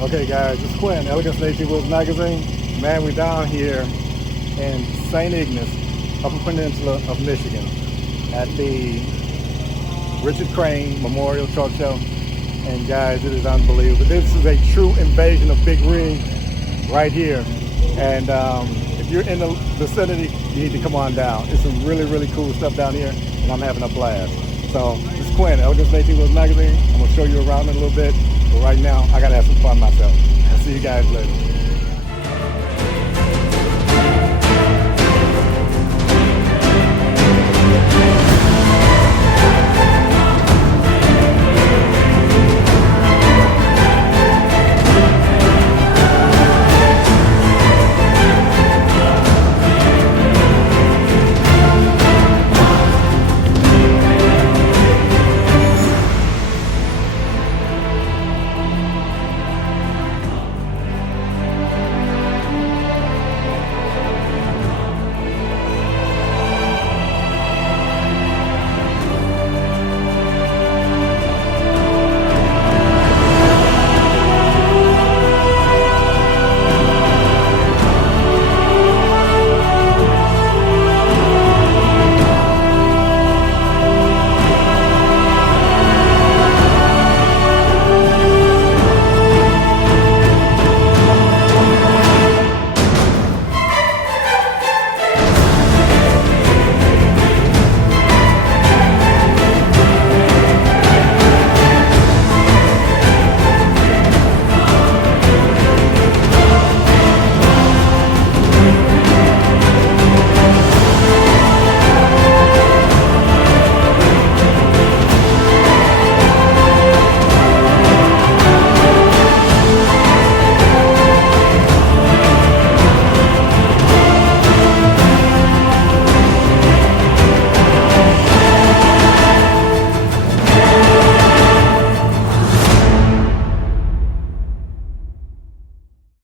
Okay, guys, it's Quinn, Elegance Nature Woods Magazine. Man, we're down here in Saint Ignace, Upper Peninsula of Michigan, at the Richard Crane Memorial Truck Show. And guys, it is unbelievable. This is a true invasion of big rig right here. And if you're in the vicinity, you need to come on down. It's some really, really cool stuff down here, and I'm having a blast. So, this is Quinn, Elegance Nature Woods Magazine. I'm gonna show you around in a little bit. But right now, I gotta have some fun myself. I'll see you guys later.